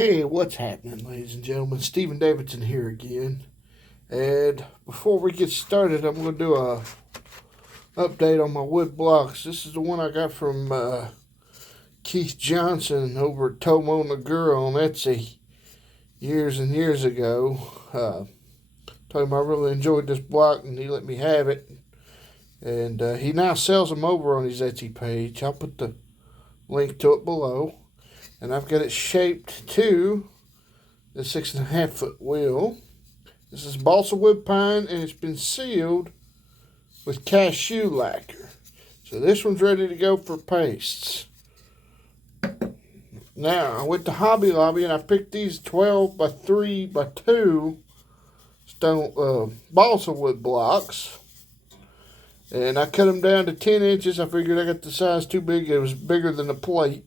Hey, what's happening, ladies and gentlemen? Stephen Davidson here again. And before we get started, I'm going to do a update on my wood blocks. This is the one I got from Keith Johnson over at Tomo Nagura on Etsy years and years ago. Told him I really enjoyed this block and he let me have it. And he now sells them over on his Etsy page. I'll put the link to it below. And I've got it shaped to the 6.5 foot wheel. This is balsa wood pine and it's been sealed with cashew lacquer. So this one's ready to go for pastes. Now I went to Hobby Lobby and I picked these 12 by 3 by 2 stone balsa wood blocks. And I cut them down to 10 inches. I figured I got the size too big. It was bigger than the plate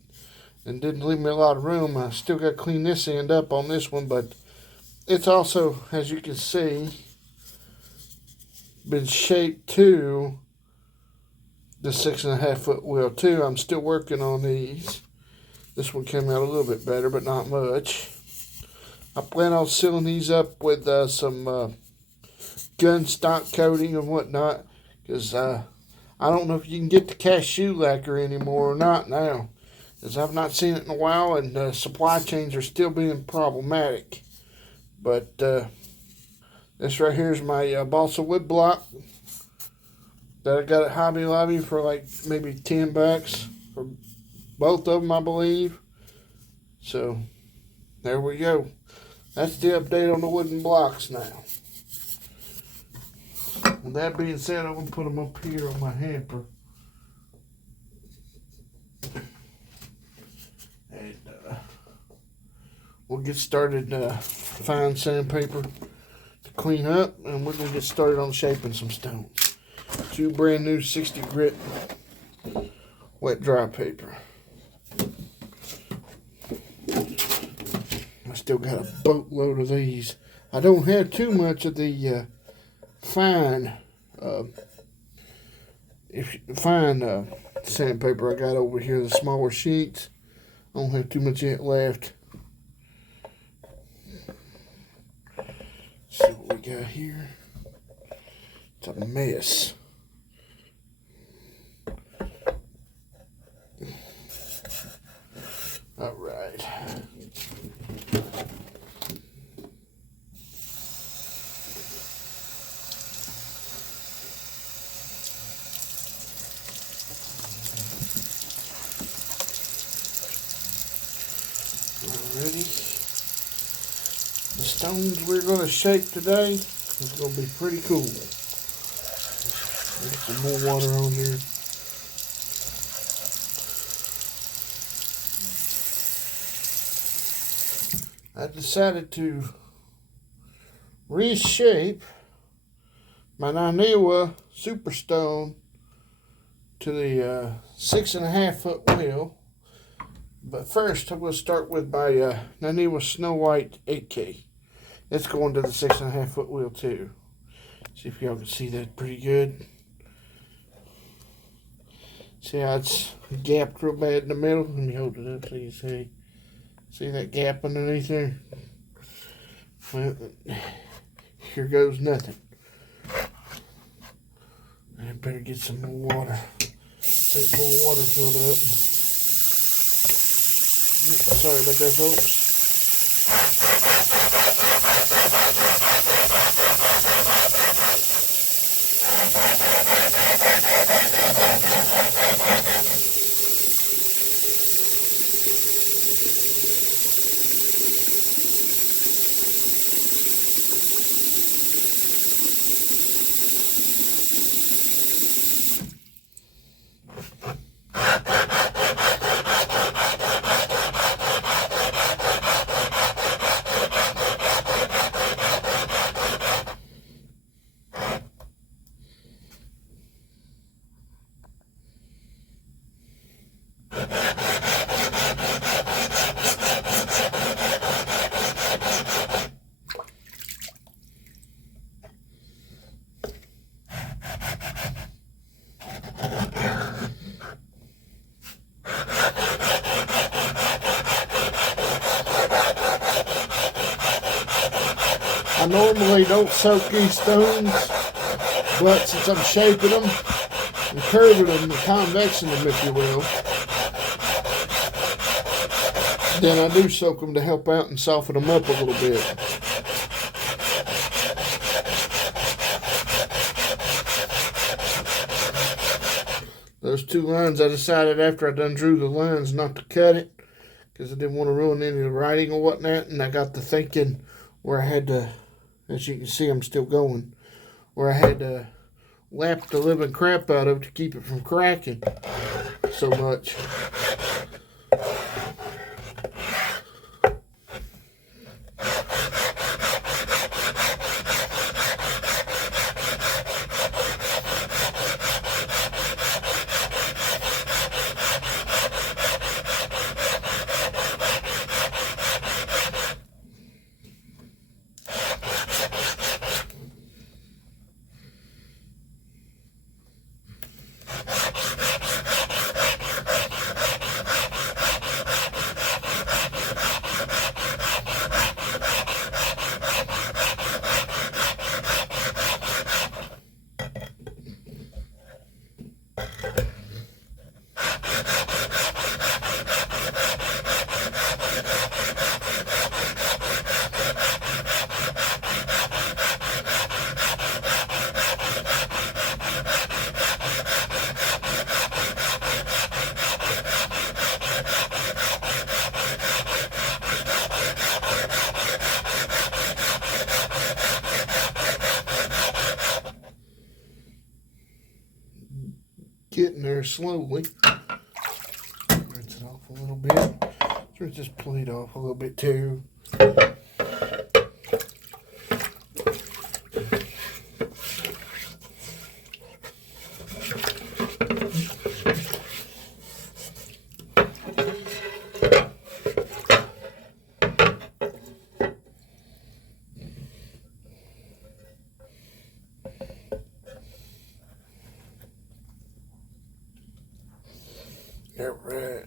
and didn't leave me a lot of room. I still got to clean this end up on this one, but it's also, as you can see, been shaped to the 6.5 foot wheel too. I'm still working on these. This one came out a little bit better, but not much. I plan on sealing these up with some gun stock coating and whatnot, because I don't know if you can get the cashew lacquer anymore or not now, as I've not seen it in a while, and supply chains are still being problematic. But this right here is my balsa wood block that I got at Hobby Lobby for like maybe $10 for both of them, I believe. So there we go. That's the update on the wooden blocks now. With that being said, I'm going to put them up here on my hamper. And we'll get started fine sandpaper to clean up, and we're going to get started on shaping some stones. 2 brand new 60 grit wet dry paper. I still got a boatload of these. I don't have too much of the fine sandpaper I got over here, the smaller sheets. I don't have too much yet left. Let's see what we got here. It's a mess. All right. Alrighty. The stones we're going to shape today is going to be pretty cool. Get some more water on here. I decided to reshape my Naniwa Superstone to the 6.5 foot wheel. But first, I'm going to start with my Naniwa Snow White 8K. It's going to the 6.5 foot wheel too. See if y'all can see that pretty good. See how it's gapped real bad in the middle? Let me hold it up so you see. See that gap underneath there? Well, here goes nothing. I better get some more water. Take more water filled up. Sorry about that, folks. I normally don't soak these stones, but since I'm shaping them and curving them and convexing them, if you will, then I do soak them to help out and soften them up a little bit. Those two lines, I decided after I done drew the lines not to cut it because I didn't want to ruin any of the writing or whatnot. And I got to thinking where I had to, as you can see, I'm still going, where I had to lap the living crap out of it to keep it from cracking so much. Getting there slowly. Rinse it off a little bit. Rinse this plate off a little bit too. All right.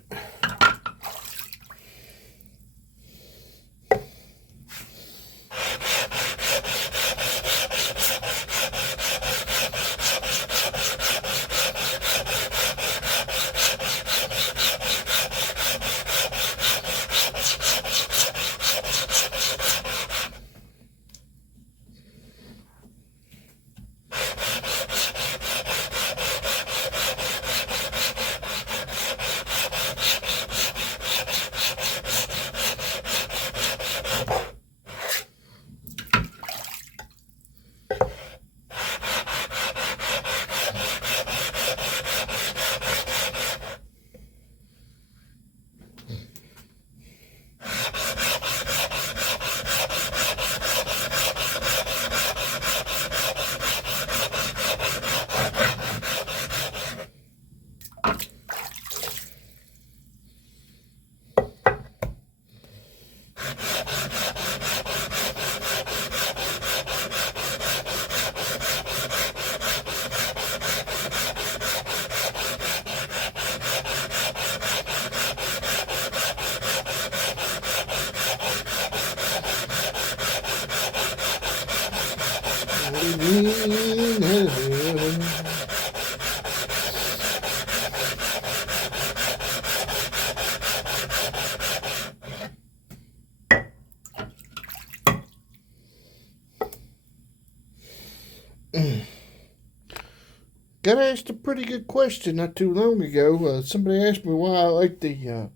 Got asked a pretty good question not too long ago. Somebody asked me why I like the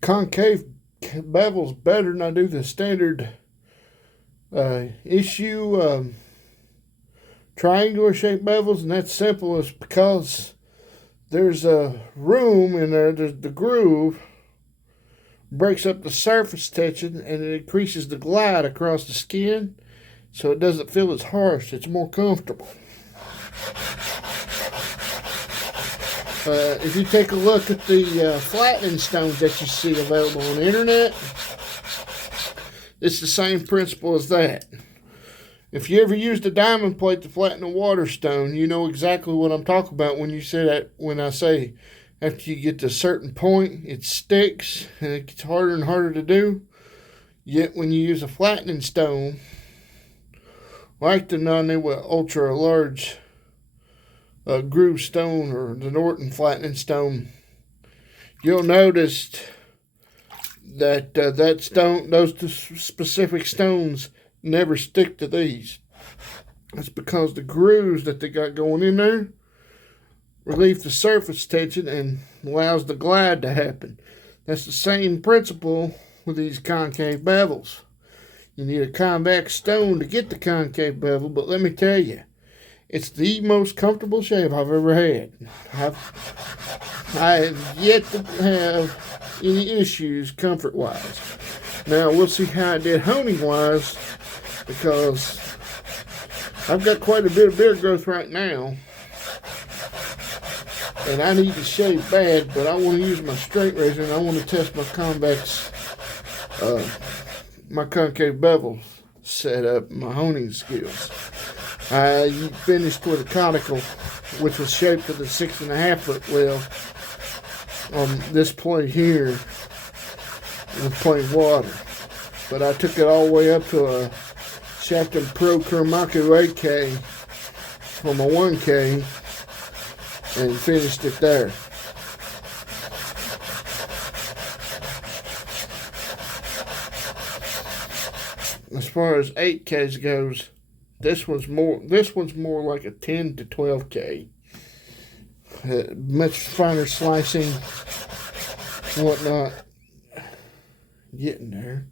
concave bevels better than I do the standard issue triangular shaped bevels, and that's simple. It's because there's a room in there, the groove breaks up the surface tension and it increases the glide across the skin so it doesn't feel as harsh. It's more comfortable. If you take a look at the flattening stones that you see available on the internet, it's the same principle as that. If you ever used a diamond plate to flatten a water stone, you know exactly what I'm talking about when you say that. When I say after you get to a certain point, it sticks and it gets harder and harder to do. Yet when you use a flattening stone, like the Naniwa ultra large groove stone or the Norton flattening stone, you'll notice that those specific stones never stick to these. That's because the grooves that they got going in there relieve the surface tension and allows the glide to happen. That's the same principle with these concave bevels. You need a convex stone to get the concave bevel, but let me tell you, it's the most comfortable shave I've ever had. I have yet to have any issues comfort-wise. Now, we'll see how I did honing-wise, because I've got quite a bit of beard growth right now, and I need to shave bad, but I want to use my straight razor, and I want to test my convex, my concave bevel setup, my honing skills. I finished with a conical, which was shaped with a 6.5 foot wheel on this plate here with plain water. But I took it all the way up to a Shafton Pro Kuramaku 8K from a 1K and finished it there. As far as 8Ks goes, this one's more like a 10 to 12K. Much finer slicing, whatnot. Getting there.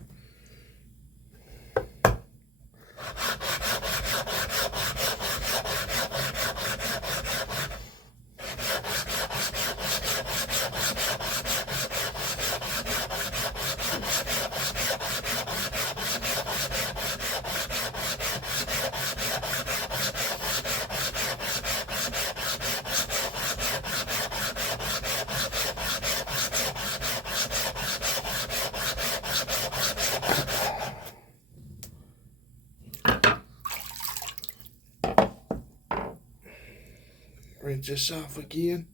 Rinse this off again.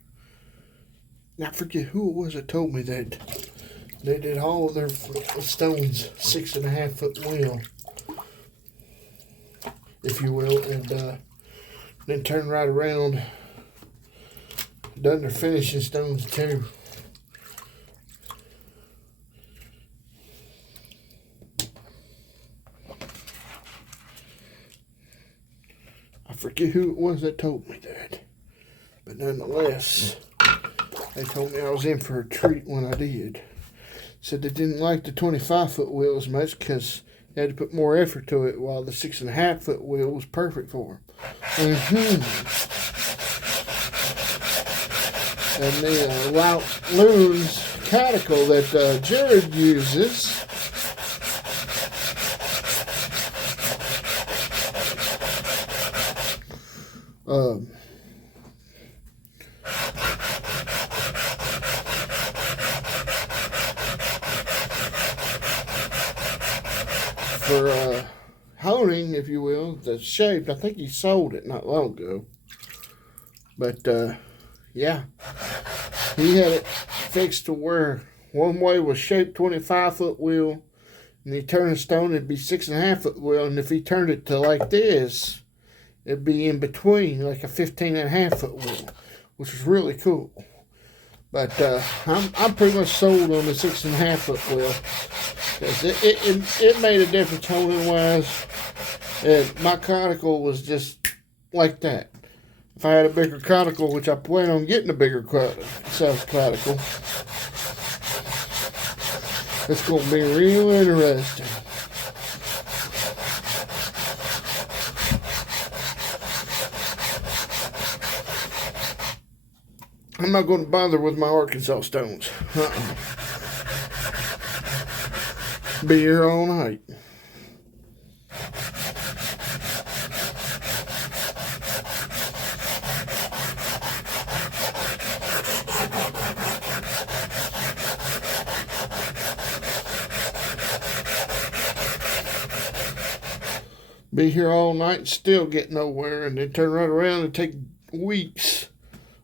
I forget who it was that told me that they did all of their stones 6.5 foot wheel, if you will, and then turn right around, done their finishing stones too. I forget who it was that told me that. But nonetheless, they told me I was in for a treat when I did. Said they didn't like the 25 foot wheel as much because they had to put more effort to it, while the 6.5 foot wheel was perfect for them. And the Loon's conical that Jared uses, for honing, if you will, that's shaped. I think he sold it not long ago. But yeah, he had it fixed to where one way was shaped 25 foot wheel, and he turned a stone, it'd be 6.5 foot wheel, and if he turned it to like this, it'd be in between, like a 15.5 foot wheel, which was really cool. But I'm pretty much sold on the 6.5 foot wheel, because it made a difference holding wise, and my conical was just like that. If I had a bigger conical, which I plan on getting a bigger size conical, it's going to be real interesting. I'm not going to bother with my Arkansas stones. Be here all night. Be here all night and still get nowhere, and then turn right around and take weeks.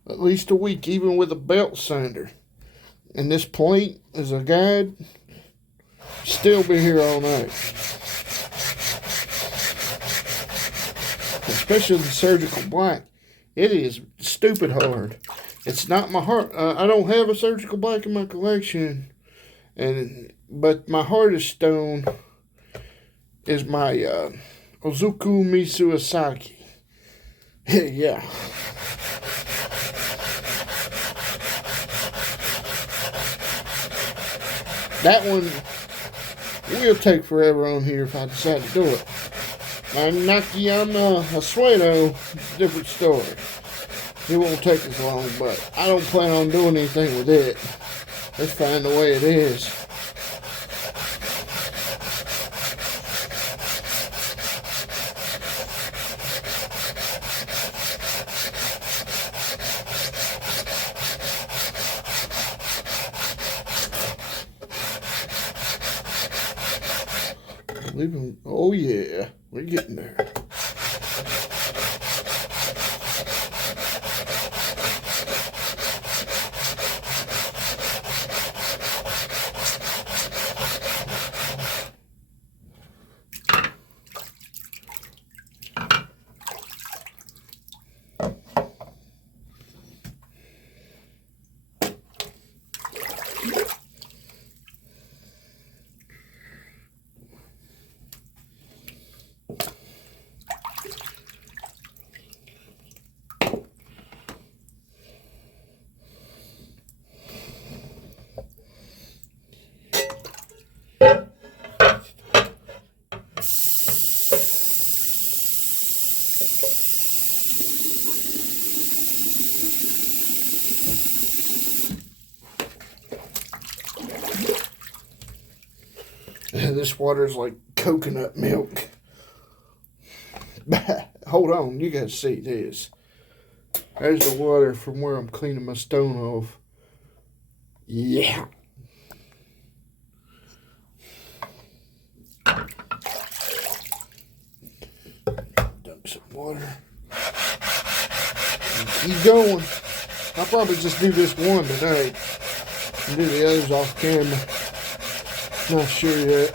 At least a week, even with a belt sander. And this plate as a guide, still be here all night. especially the surgical black. It is stupid hard. It's not my heart. I don't have a surgical black in my collection, but my hardest stone is my Ozuku Misuasaki. Yeah. That one will take forever on here if I decide to do it. My Nakayama Asueno, different story. It won't take as long, but I don't plan on doing anything with it. It's fine the way it is. Oh yeah, we're getting there. This water is like coconut milk. Hold on, you guys see this. There's the water from where I'm cleaning my stone off. Yeah. Dunk some water. And keep going. I'll probably just do this one today and do the others off camera. Not sure yet.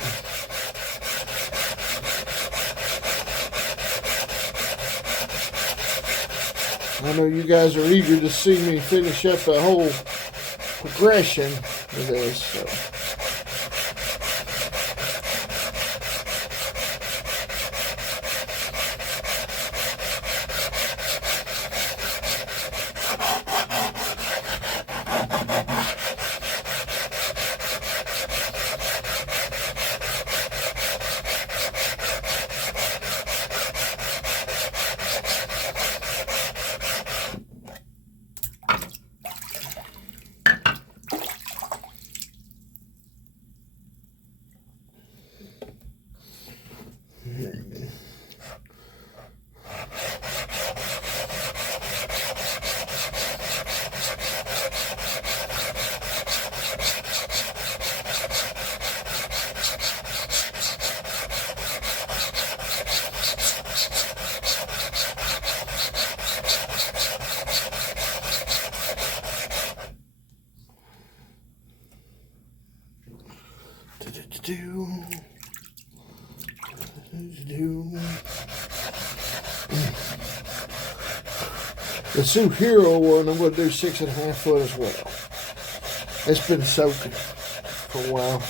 I know you guys are eager to see me finish up the whole progression of this. So. The superhero one, I'm going to do 6.5 foot as well. It's been soaking for a while.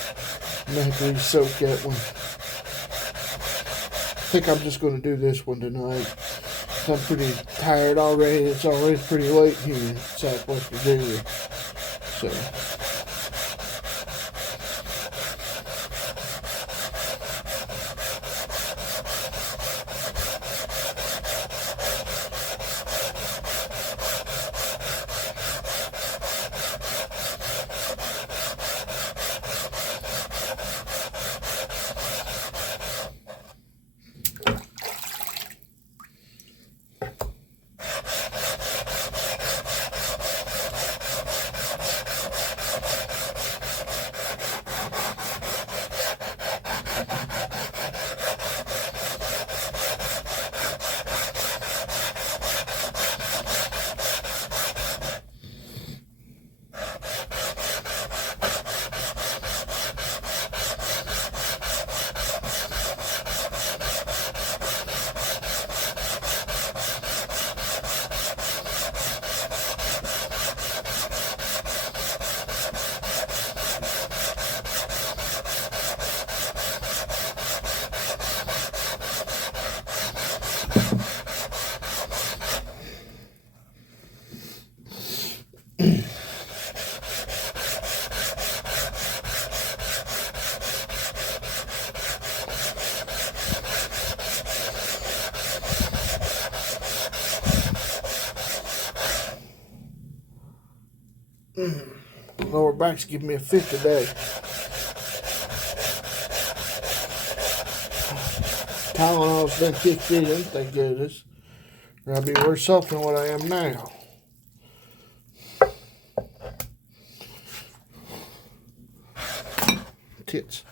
I'm going to have to re-soak that one. I think I'm just going to do this one tonight. I'm pretty tired already. It's already pretty late here in Southwest Virginia. So. Lower back's giving me a fit today. Tylenol's been kicked in, thank goodness. Or I'd be worse off than what I am now. Tits.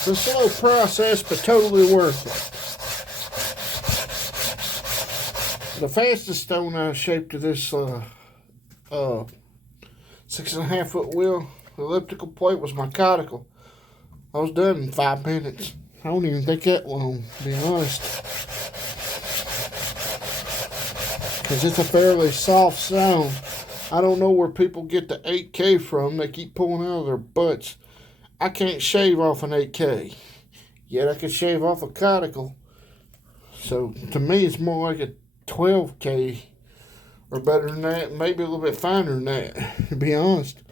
It's a slow process, but totally worth it. The fastest stone I shaped to this 6.5 foot wheel elliptical plate was my conical. I was done in 5 minutes. I don't even think that long, to be honest. Because it's a fairly soft sound. I don't know where people get the 8K from. They keep pulling out of their butts. I can't shave off an 8K. Yet I can shave off a conical. So to me it's more like a 12K or better than that. Maybe a little bit finer than that, to be honest.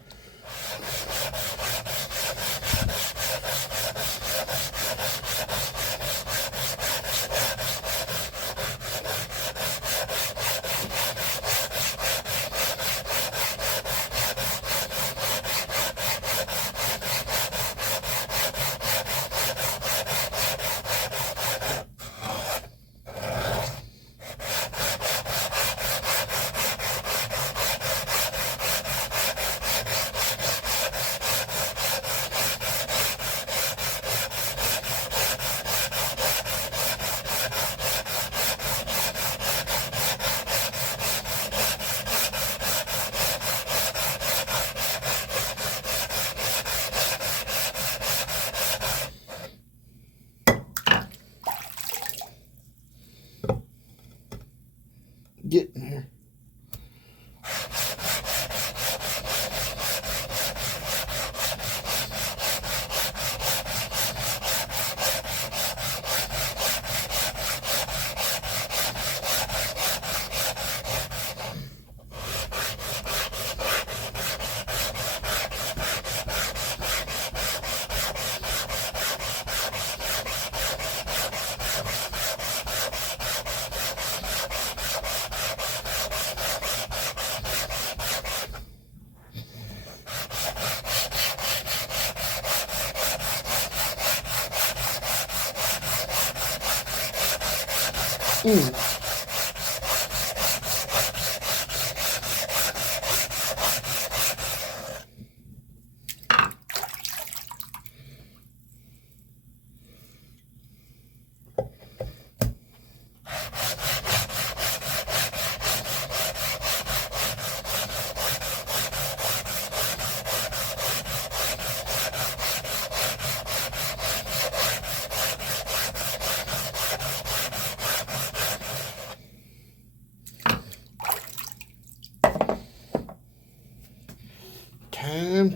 Getting there.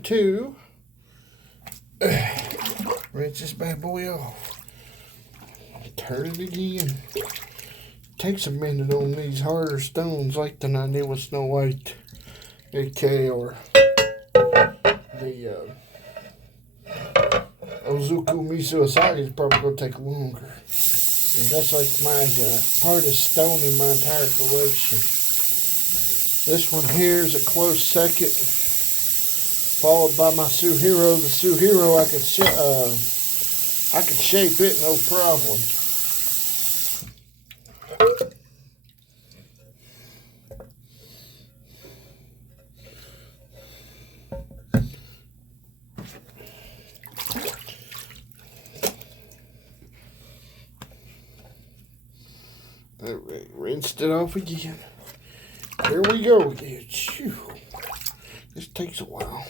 time to rinse this bad boy off. Turn it again. Takes a minute on these harder stones like the Naniwa Snow White AK or the Ozuku Miso Asagi is probably going to take longer. And that's like my hardest stone in my entire collection. This one here is a close second, followed by my Suhiro. The Suhiro I could shape it no problem. Alright, rinsed it off again. Here we go again. Phew. This takes a while.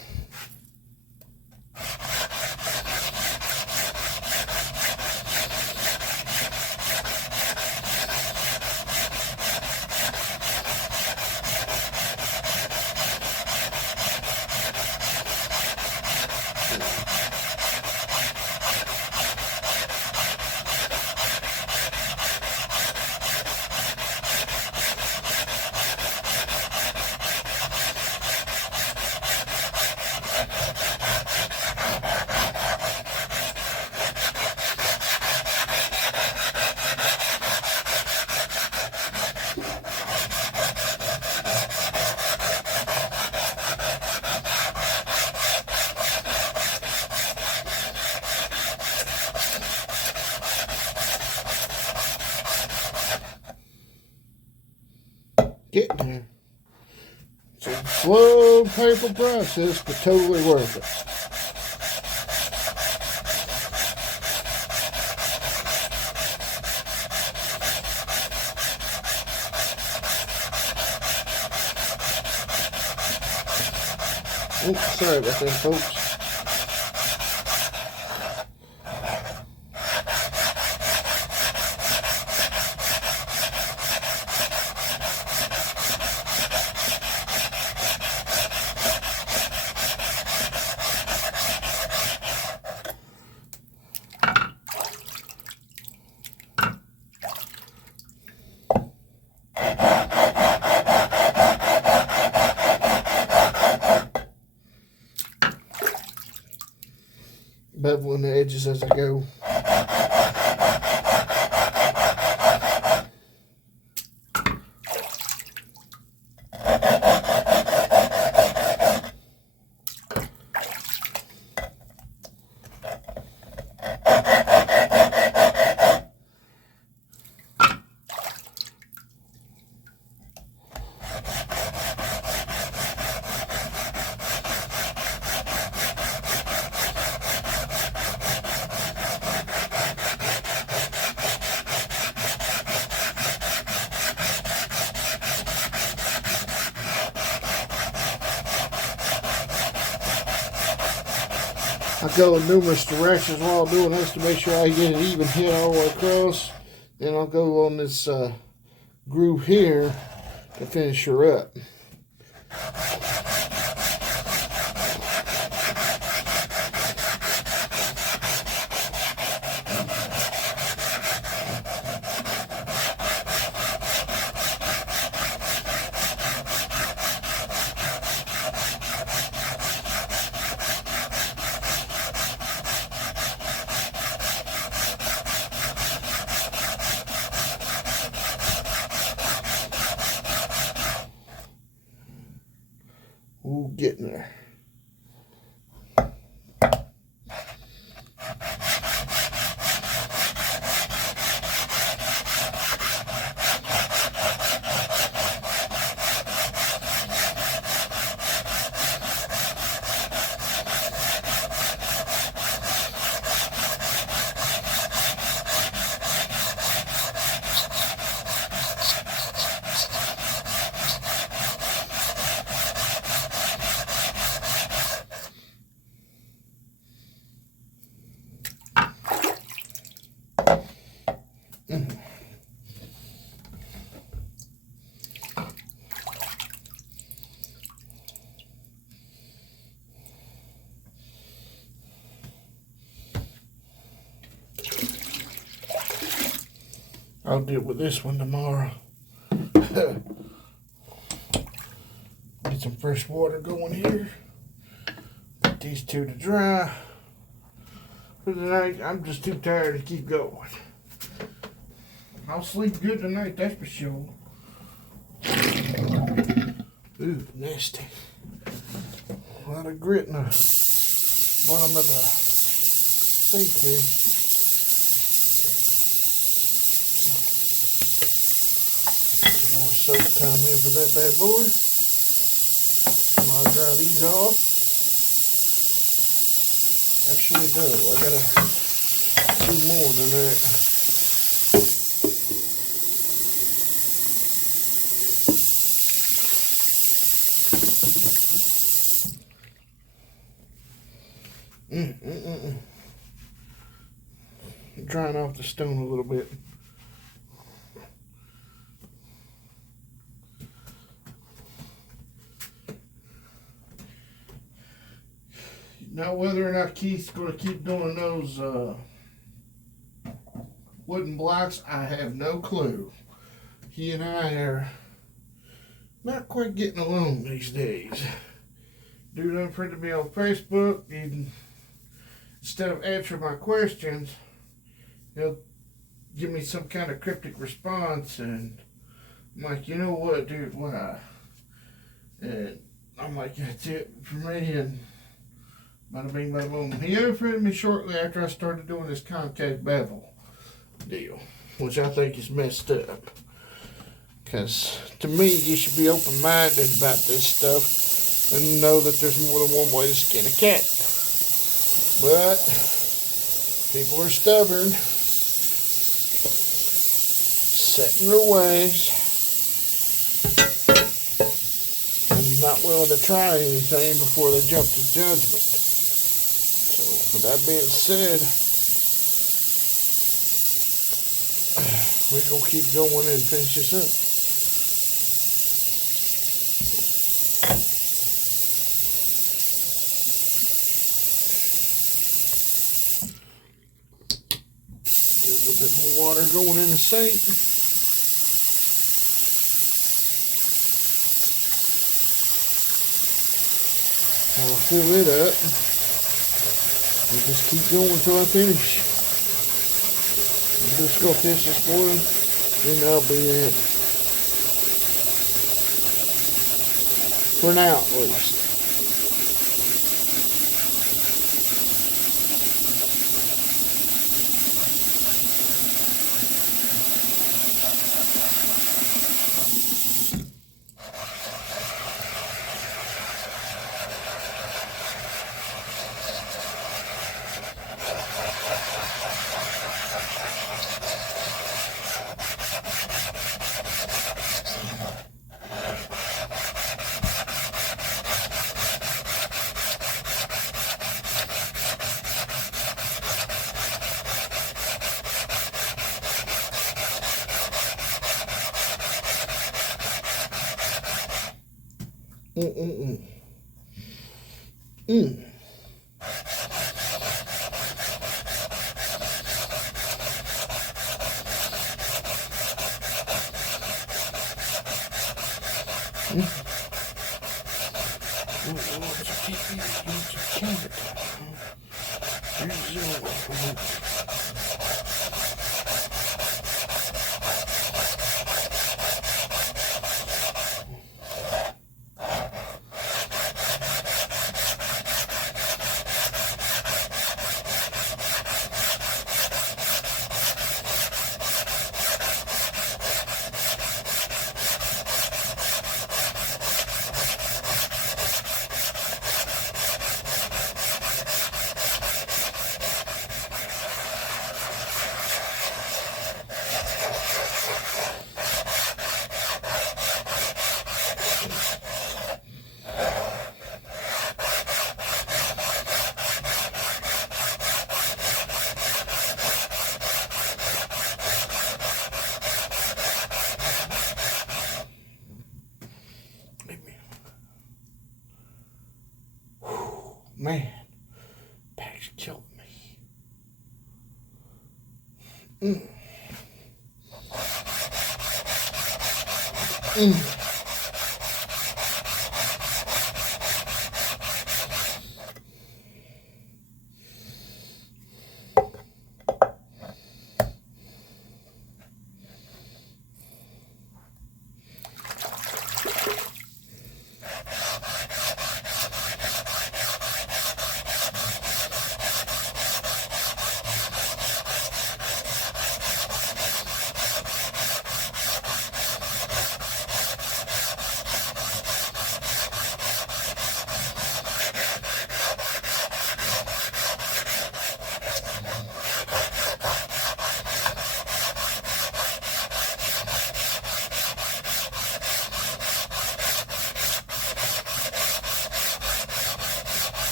Getting there. It's a slow, painful process, but totally worth it. Oops, sorry about that, folks. Beveling the edges as I go. I go in numerous directions while doing this to make sure I get an even hit all the way across. Then I'll go on this groove here to finish her up. Ooh, getting there. I'll deal with this one tomorrow. Get some fresh water going here. Put these two to dry. For tonight, I'm just too tired to keep going. I'll sleep good tonight, that's for sure. Ooh, nasty. A lot of grit in the bottom of the sink here. Some more soap time in for that bad boy. I'll dry these off. Actually, no, I gotta do more than that. Drying off the stone a little bit. Now, whether or not Keith's going to keep doing those wooden blocks, I have no clue. He and I are not quite getting along these days. Dude unfriended me on Facebook. Instead of answering my questions, he'll give me some kind of cryptic response, and I'm like, you know what, dude, why? And I'm like, that's it for me, and bada bing, bada boom. He unfriended me shortly after I started doing this contact bevel deal, which I think is messed up. Because to me, you should be open-minded about this stuff and know that there's more than one way to skin a cat. But people are stubborn, set in their ways, and not willing to try anything before they jump to judgment. So, with that being said, we're going to keep going and finish this up. There's a little bit more water going in the sink. I'll fill it up. We'll just keep going until I finish. I'm just going to finish this morning, and that'll be it. For now, at least. Man, back's killing me. Don't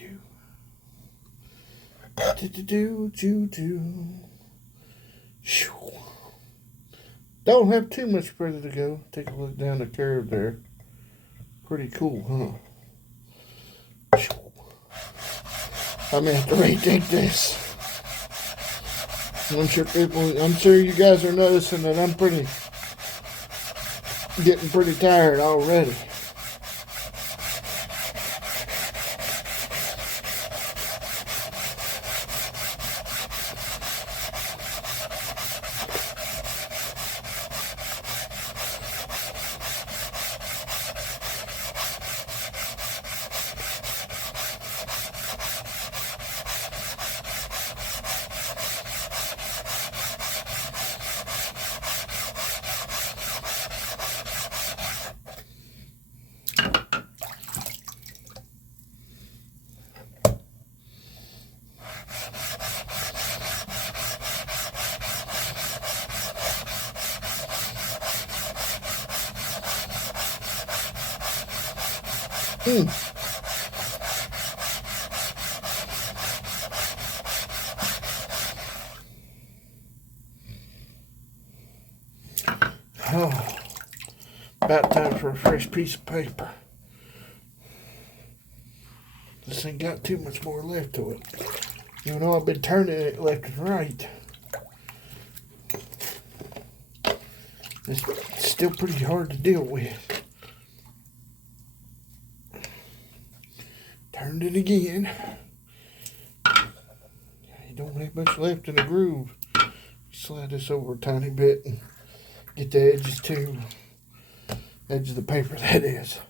you? Do. Shoo. Don't have too much further to go. Take a look down the curve there. Pretty cool, huh? Shoo. I may have to retake this. I'm sure you guys are noticing that I'm getting pretty tired already. Oh, about time for a fresh piece of paper. This ain't got too much more left to it. Even though I've been turning it left and right, it's still pretty hard to deal with. Turned it again. You don't have much left in the groove. Slide this over a tiny bit and get the edges to edge of the paper, that is.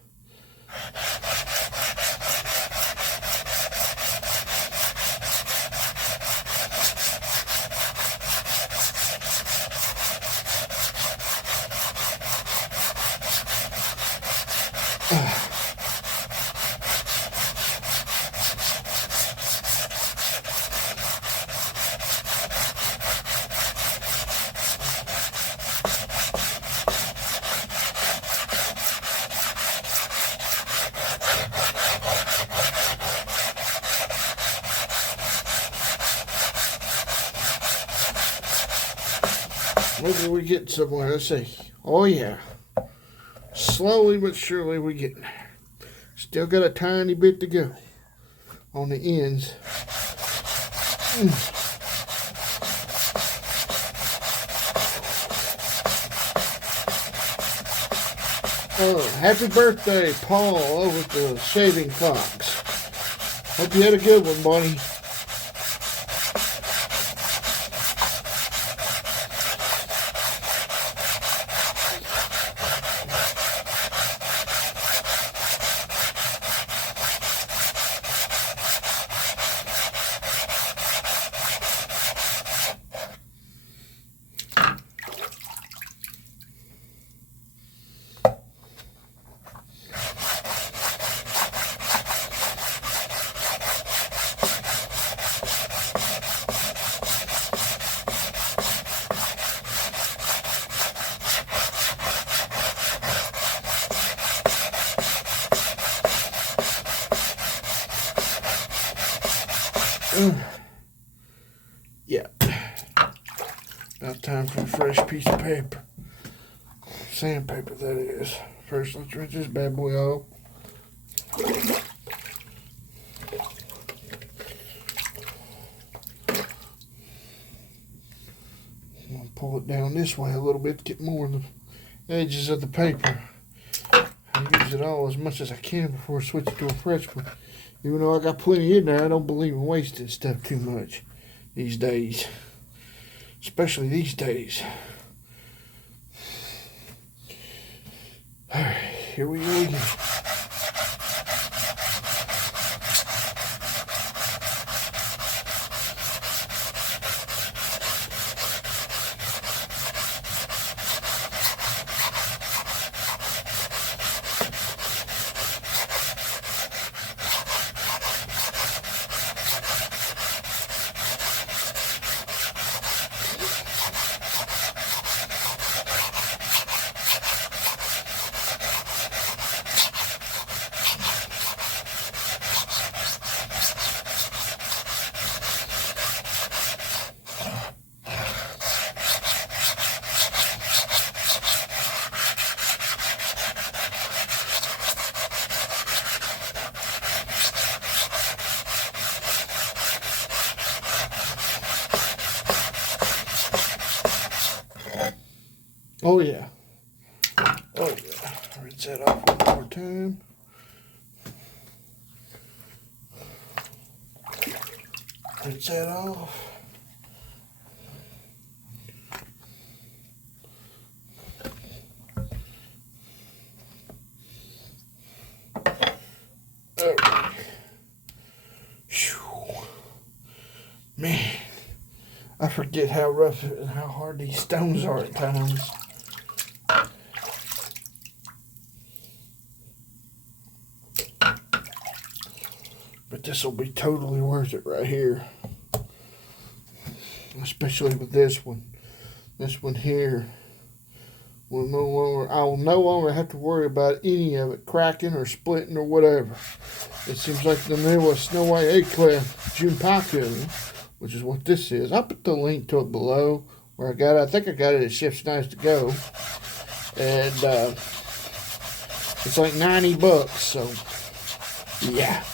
Maybe we're getting somewhere. Let's see. Oh, yeah. Slowly but surely we're getting there. Still got a tiny bit to go on the ends. Oh, happy birthday, Paul, over at the Shaving Fox. Hope you had a good one, buddy. Yeah. About time for a fresh piece of paper. Sandpaper, that is. First, let's rinse this bad boy off. I'm going to pull it down this way a little bit to get more of the edges of the paper. I use it all as much as I can before I switch it to a fresh one. Even though I got plenty in there, I don't believe in wasting stuff too much these days. Especially these days. Alright, here we go again. Oh yeah. Oh yeah. Rinse that off one more time. Rinse that off. Alright. Man, I forget how rough and how hard these stones are at times. But this will be totally worth it right here. Especially with this one. This one here will no longer, I will no longer have to worry about any of it cracking or splitting or whatever. It seems like the Naniwa Snow White Eclair Junpaku, which is what this is. I'll put the link to it below where I got it. I think I got it at Chef's Nice to Go. And it's like $90, so yeah.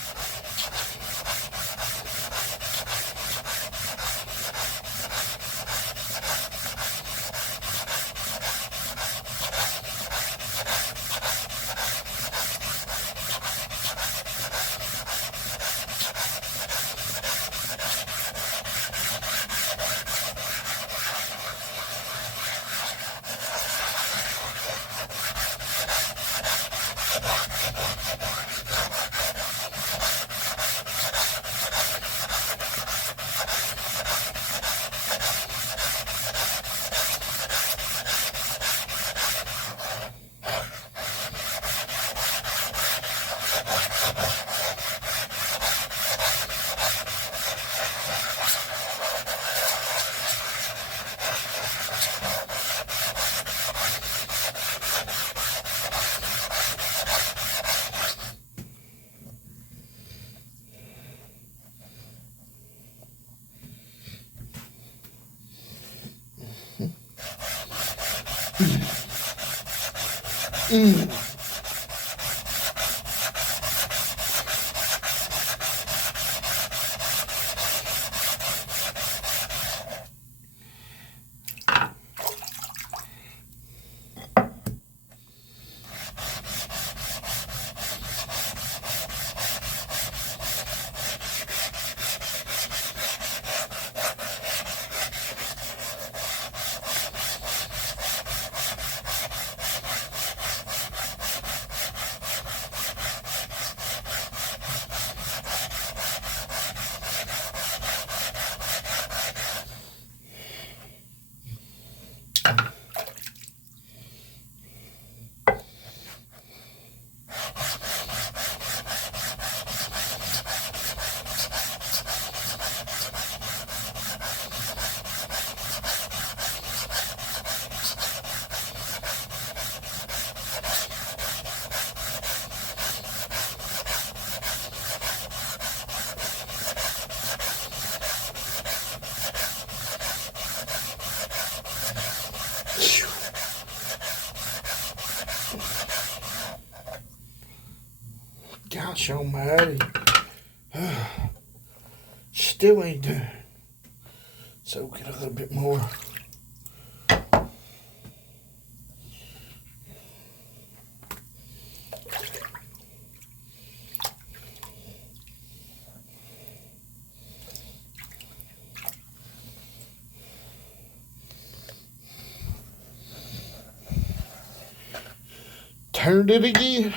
Gosh almighty. Still ain't done. So get a little bit more. Turned it again.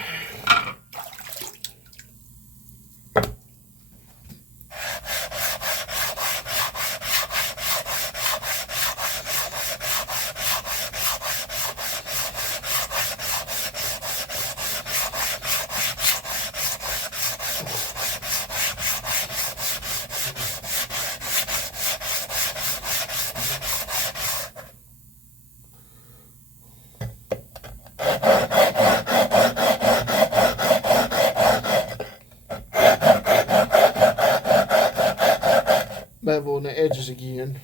Leveling the edges again.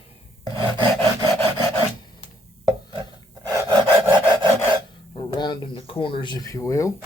Or rounding the corners, if you will.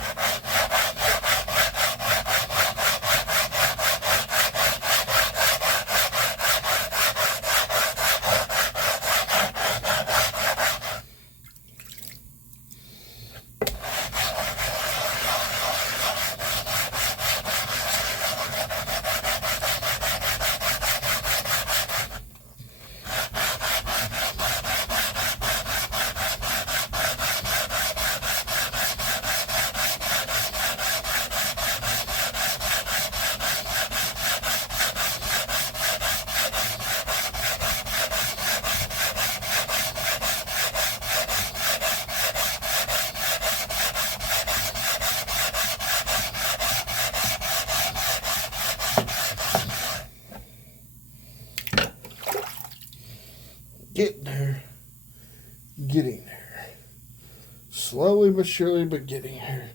Getting there. Getting there. Slowly but surely, but getting there.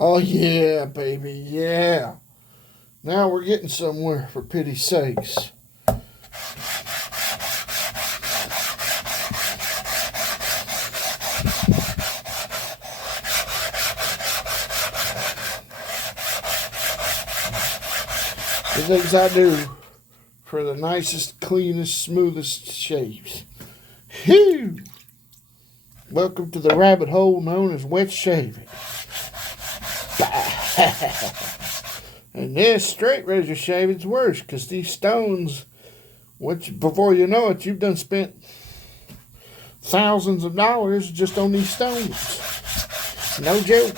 Oh yeah, baby, yeah. Now we're getting somewhere, for pity's sakes. The things I do for the nicest, cleanest, smoothest shaves. Phew! Welcome to the rabbit hole known as wet shaving. And this straight razor shaving's worse, because these stones, before you know it, you've done spent thousands of dollars just on these stones. No joke.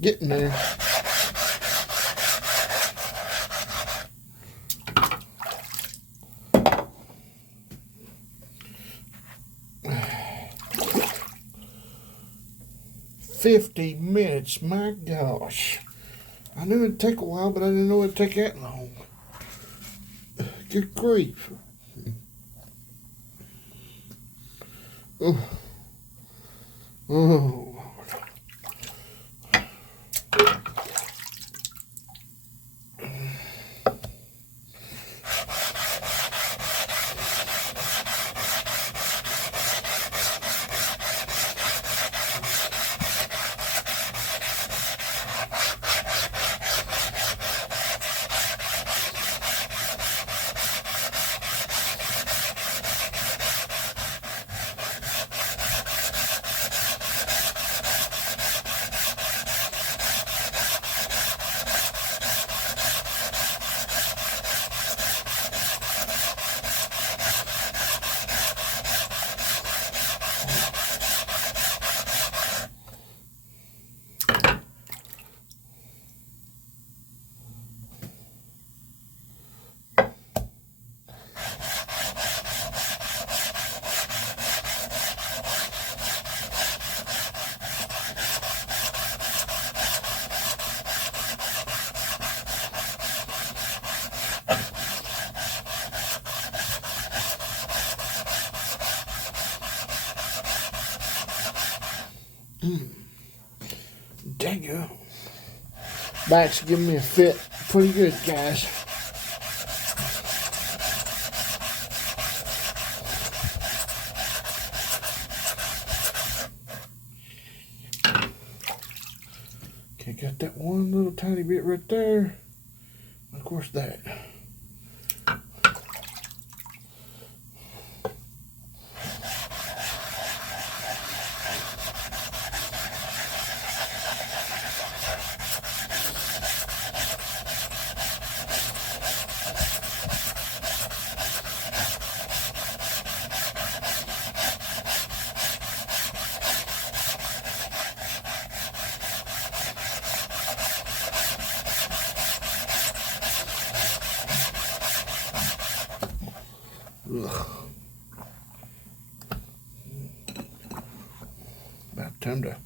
Getting there. $50 minutes, my gosh. I knew it'd take a while, but I didn't know it'd take that long. Good grief. Oh. There you go. Back's giving me a fit pretty good, guys. Okay, got that one little tiny bit right there. And of course that. Ugh. About time to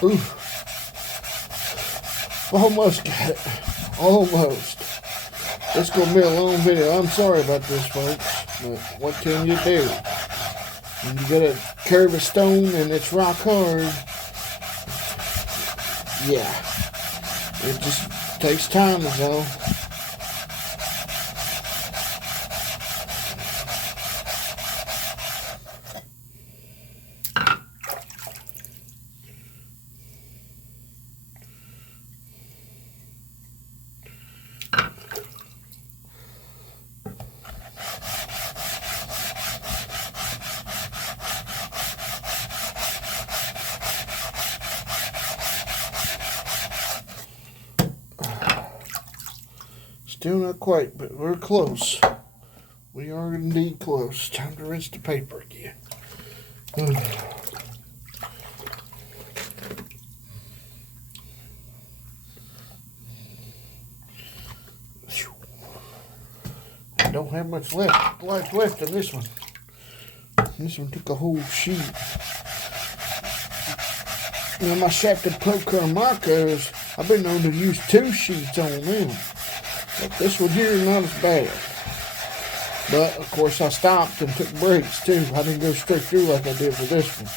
ooh. Almost got it. Almost. It's going to be a long video. I'm sorry about this, folks. But what can you do? When you got to curve a stone and it's rock hard, yeah. It just takes time, is all. Still not quite, but we're close. We are indeed close. Time to rinse the paper again. I don't have much life left in this one. This one took a whole sheet. You know, my Shafted Poker markers, I've been known to use 2 sheets on them. But this one here is not as bad. But, of course, I stopped and took breaks, too. I didn't go straight through like I did for this one.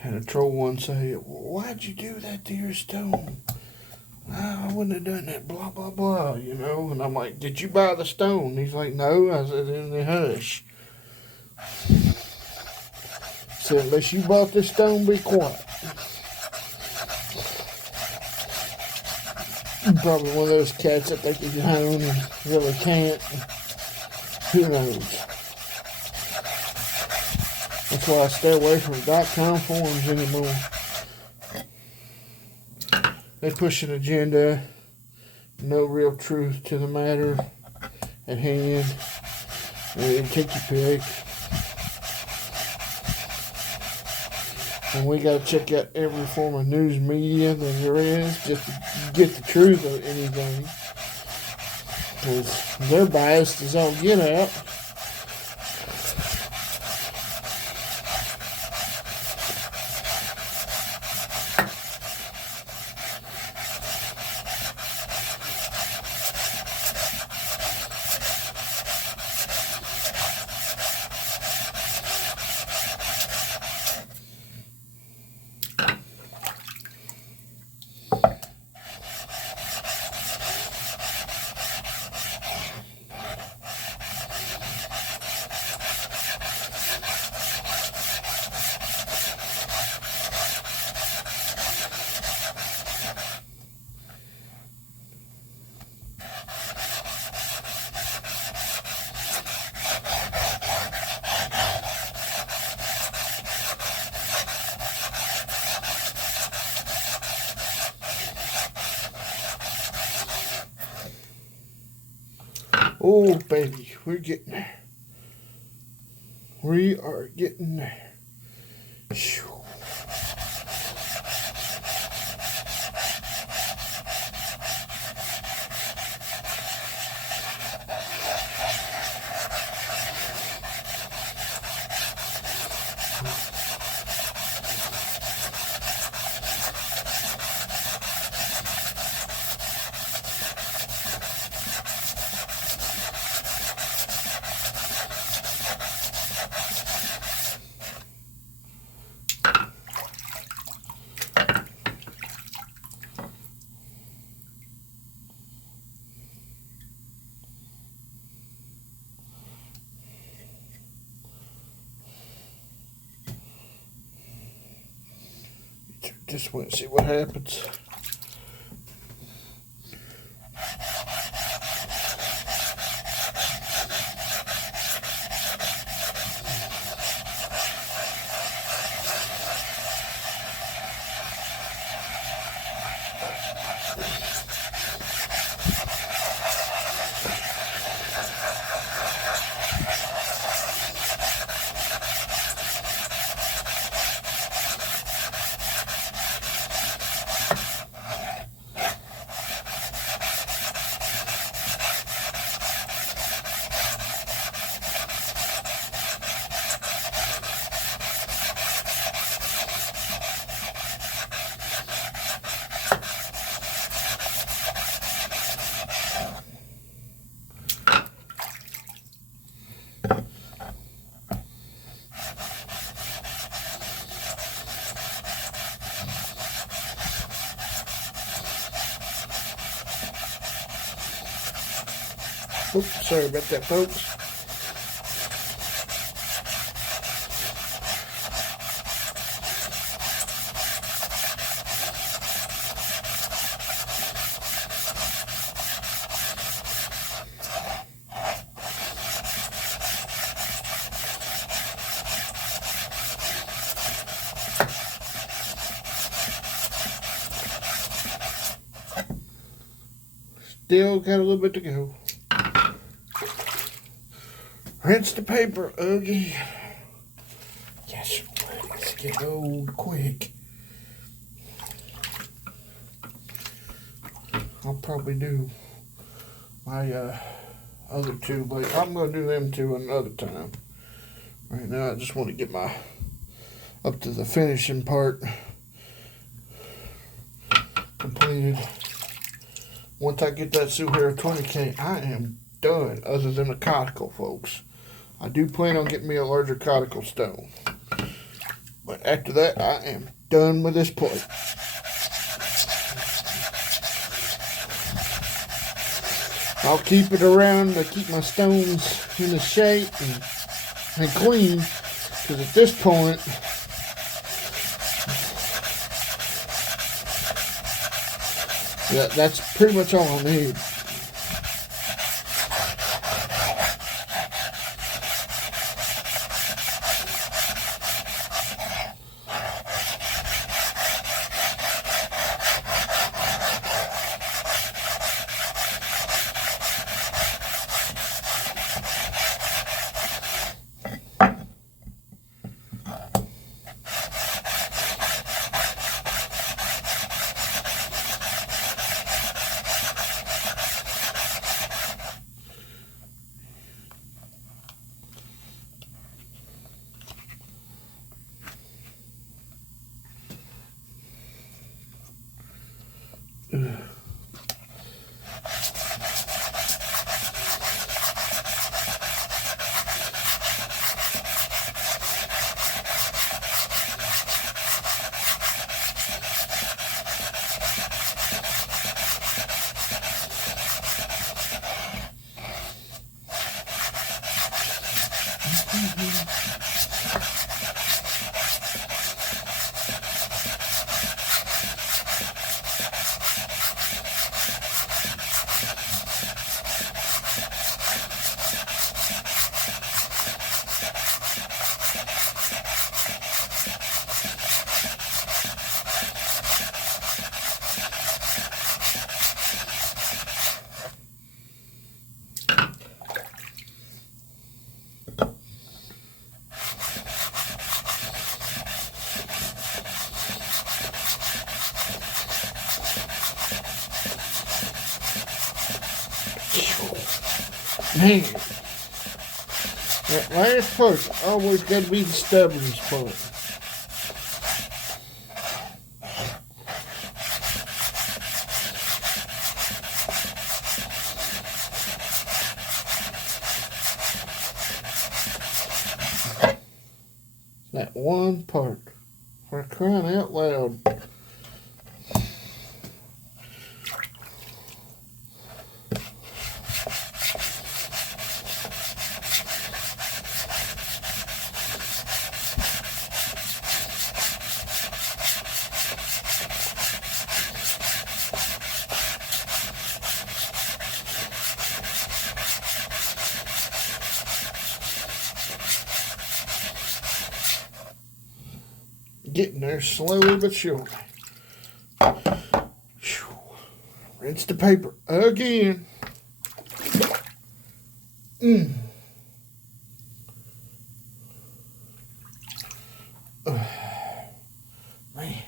Had a troll one say, "Why'd you do that to your stone? I wouldn't have done that, blah, blah, blah, you know." And I'm like, "Did you buy the stone?" He's like, "No." I said, "In the hush." I said, "Unless you bought this stone, be quiet." Probably one of those cats that think he can own and really can't. Who knows? why I stay away from .com forums anymore. They push an agenda, no real truth to the matter at hand. And take your pick. And we got to check out every form of news media that there is just to get the truth of anything. Because they're biased as all get out. Oh, baby, we're getting there. We are getting there. Whew. Just wait and see what happens. Oops, sorry about that, folks. Still got a little bit to go. Rinse the paper again. Yes, let's get old quick. I'll probably do my other two later. I'm going to do them two another time. Right now I just want to get my up to the finishing part completed. Once I get that Suhair 20K, I am done, other than a conical, folks. I do plan on getting me a larger conical stone. But after that, I am done with this plate. I'll keep it around to keep my stones in the shape and clean. Because at this point, that's pretty much all I need. Man, that last part always got to be the stubbornest part. That one part. For crying out loud. Getting there slowly but surely. Rinse the paper again. Man.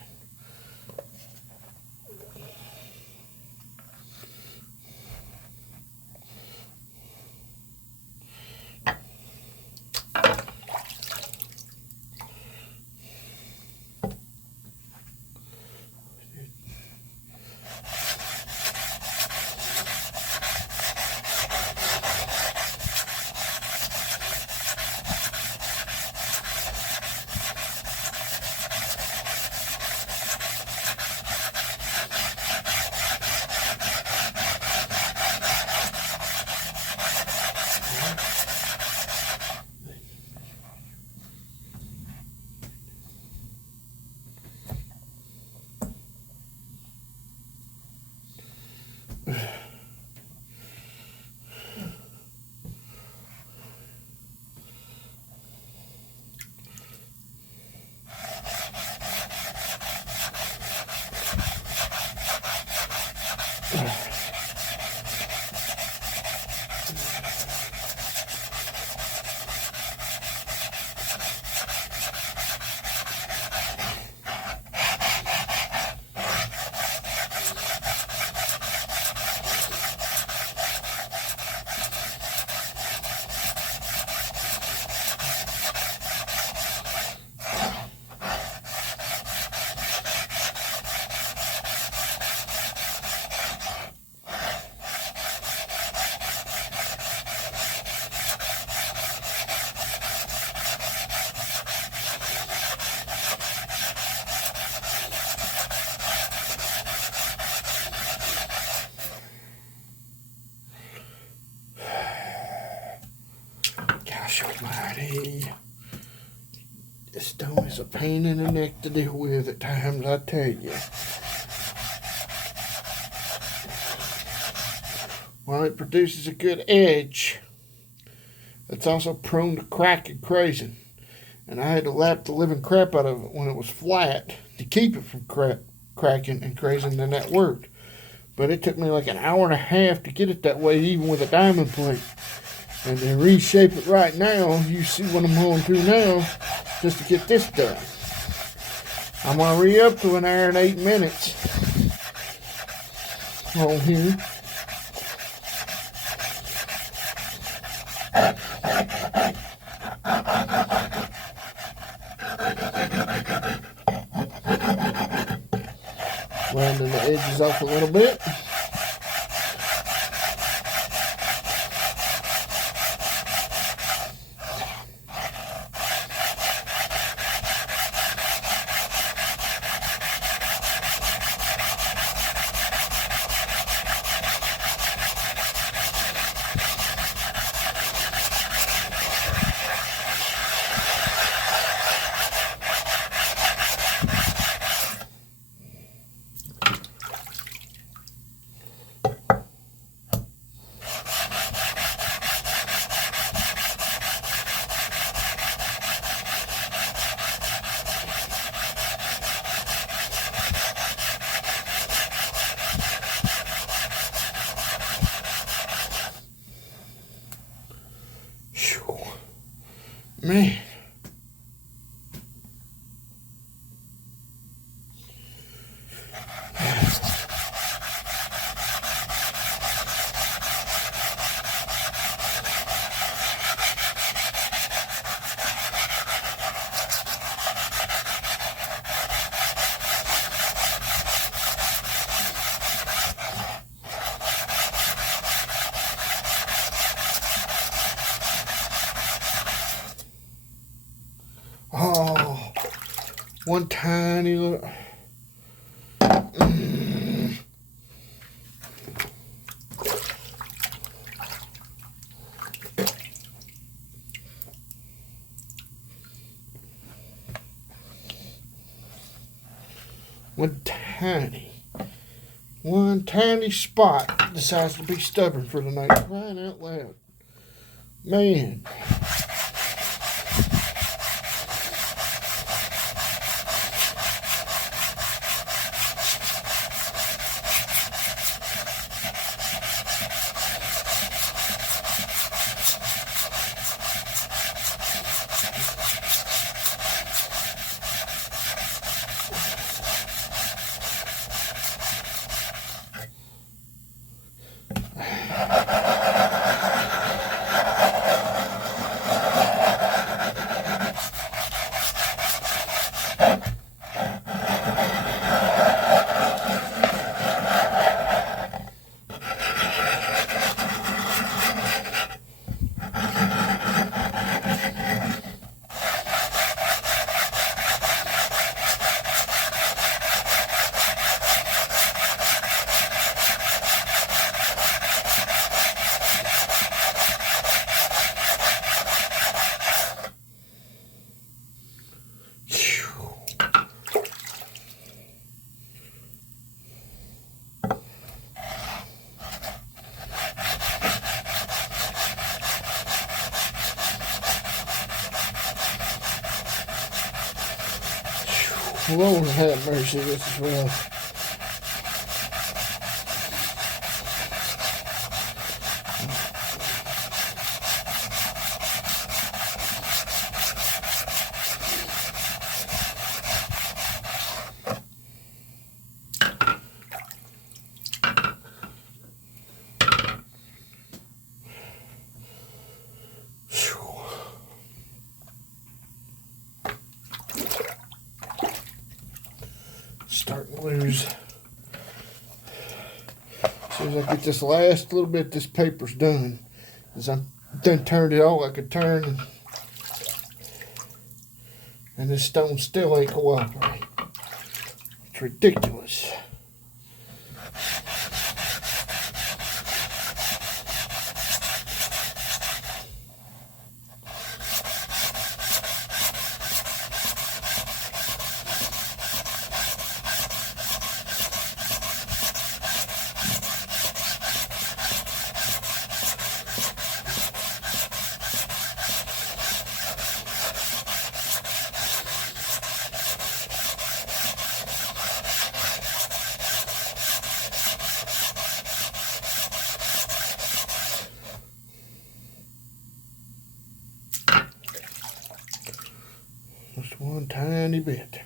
Gosh almighty. This stone is a pain in the neck to deal with at times, I tell you. While it produces a good edge, it's also prone to crack and crazing. And I had to lap the living crap out of it when it was flat to keep it from cracking and crazing, and that worked. But it took me like an hour and a half to get it that way, even with a diamond plate. And to reshape it right now, you see what I'm going through now, just to get this done. I'm going to re-up to an hour and 8 minutes on here. Rounding the edges off a little bit. Man. Oh, one tiny little. One tiny spot decides to be stubborn for the night. Crying out loud. Man. Lord have mercy, this is rough. Starting to lose. As soon as I get this last little bit, this paper's done. As I'm done turned it all I could turn, and this stone still ain't cooperating. It's ridiculous. Just one tiny bit.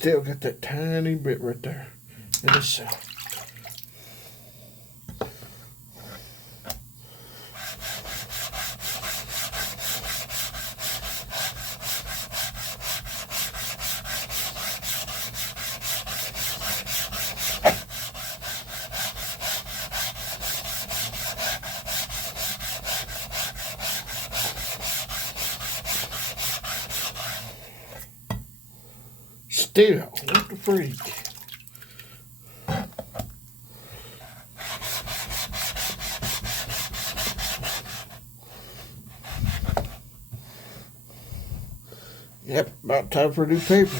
still got that tiny bit right there in the center. Still, what the freak? Yep, about time for a new paper.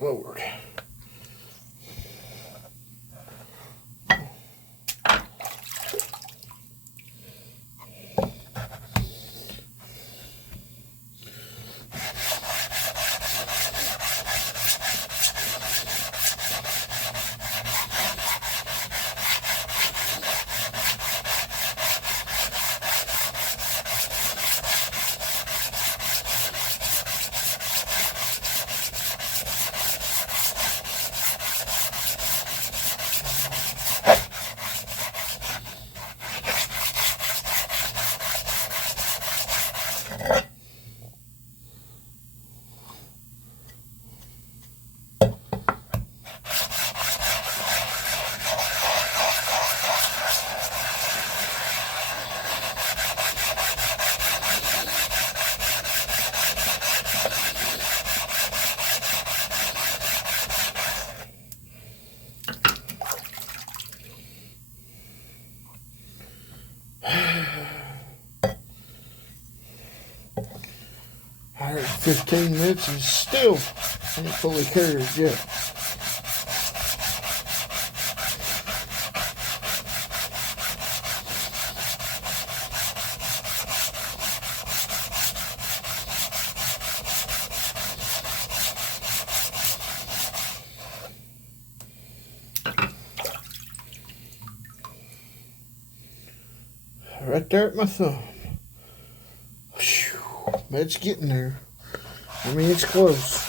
Lord. I heard 15 minutes and still ain't fully cured yet. Right there at my thumb. It's getting there. I mean, it's close.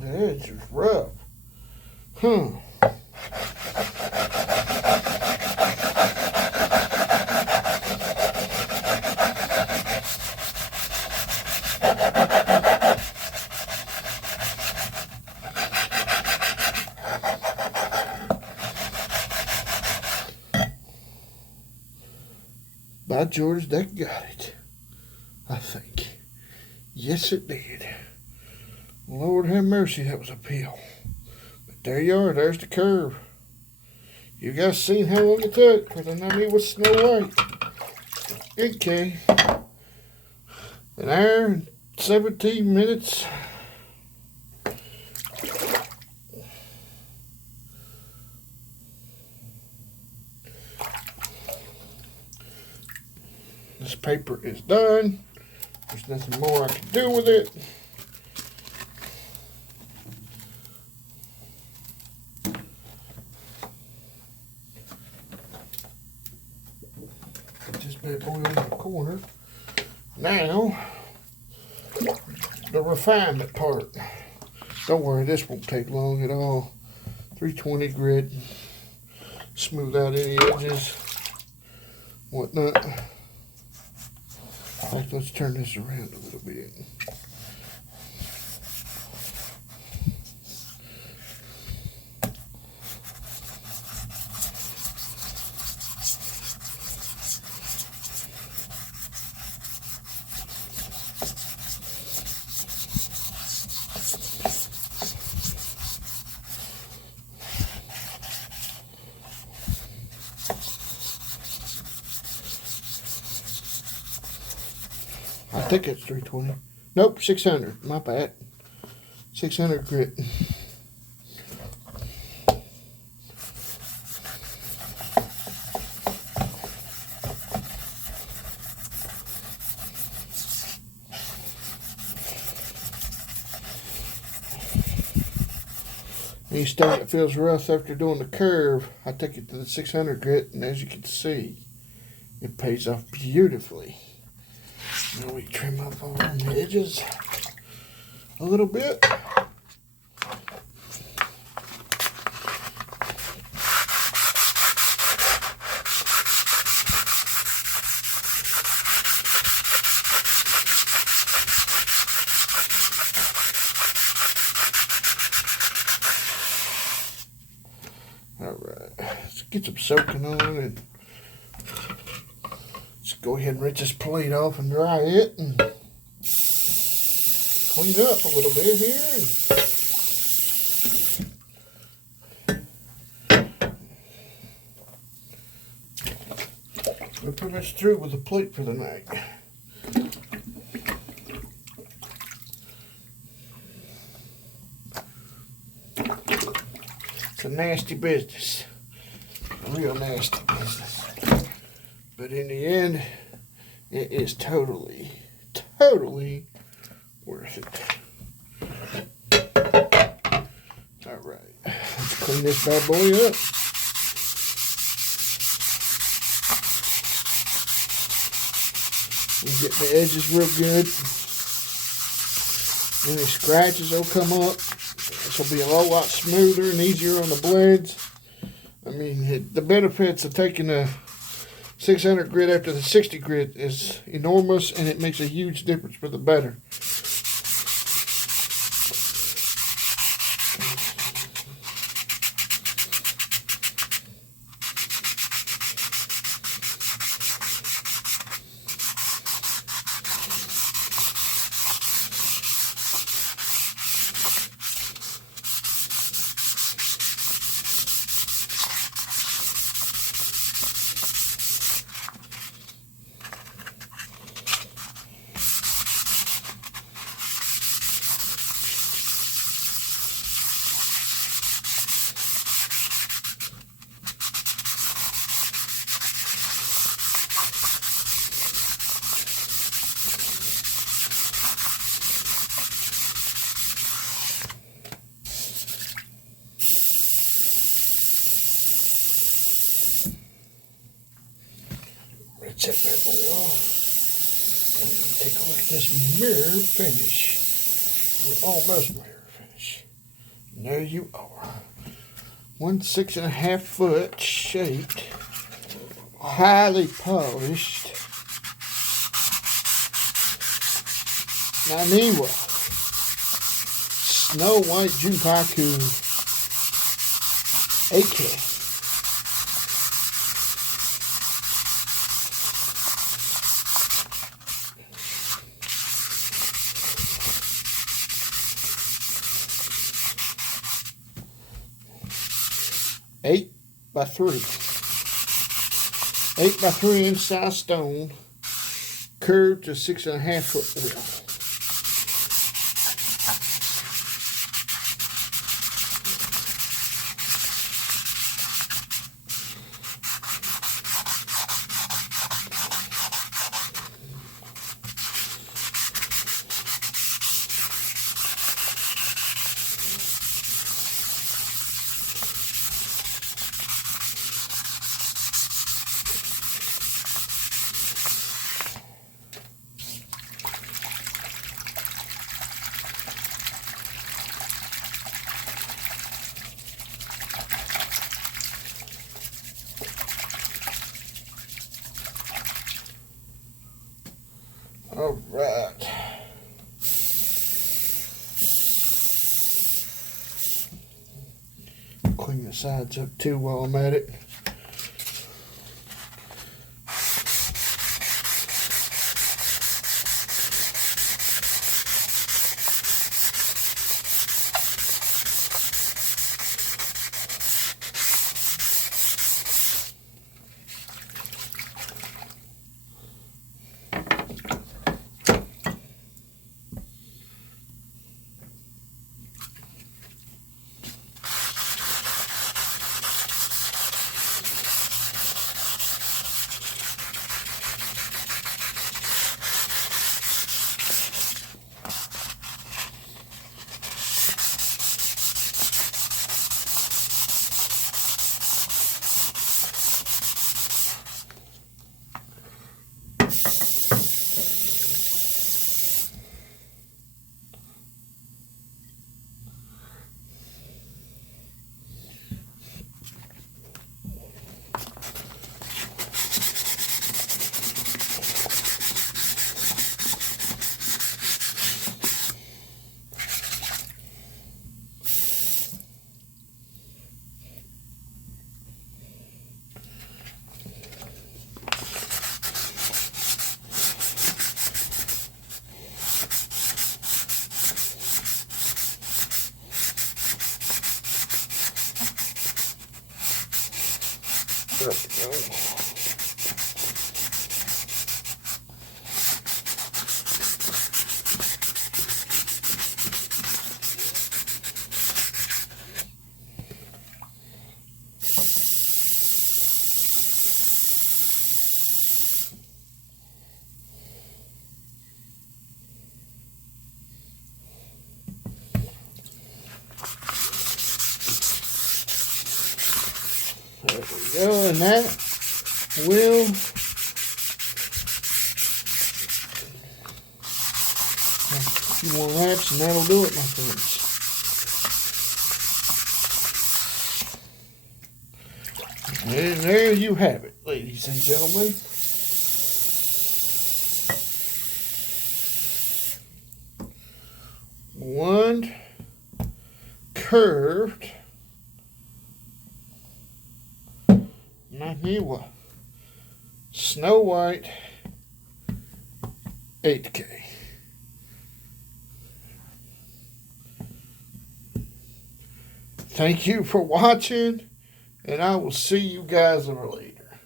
The edge is rough. By George, that got it. I think. Yes, it did. Lord have mercy, that was a peel. But there you are, there's the curve. You guys seen how long it took for the Naniwa Snow White. Okay. An hour and 17 minutes. This paper is done. There's nothing more I can do with it. Put this bad boy in the corner. Now, the refinement part. Don't worry, this won't take long at all. 320 grit. Smooth out any edges. Whatnot. In fact, let's turn this around a little bit. think it's 320. Nope, 600. My bad. 600 grit. Any stone that feels rough after doing the curve, I take it to the 600 grit, and as you can see, it pays off beautifully. Now we trim up all the edges a little bit. Alright, let's get some soaking on and let's go ahead and rinse this plate off and dry it and clean up a little bit here. We're pretty much through with the plate for the night. It's a nasty business, a real nasty business, but in the end, it is totally worth it. All right, let's clean this bad boy up. And get the edges real good. Any scratches will come up. This will be a whole lot smoother and easier on the blades. I mean, the benefits of taking the 600 grit after the 60 grit is enormous, and it makes a huge difference for the better. Set that boy off. And take a look at this mirror finish. Or almost mirror finish. And there you are. 1 6.5 foot shaped, highly polished Naniwa Snow White Junpaku AK. 8x3. 8x3 inch size stone, curved to 6.5 foot wheel. All right. Clean the sides up too while I'm at it. There we go. There we go, and that will a few more laps, and that'll do it, my friends. And there you have it, ladies and gentlemen. One curved Naniwa Snow White 8K. Thank you for watching, and I will see you guys later.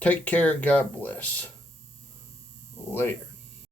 Take care and God bless. Later.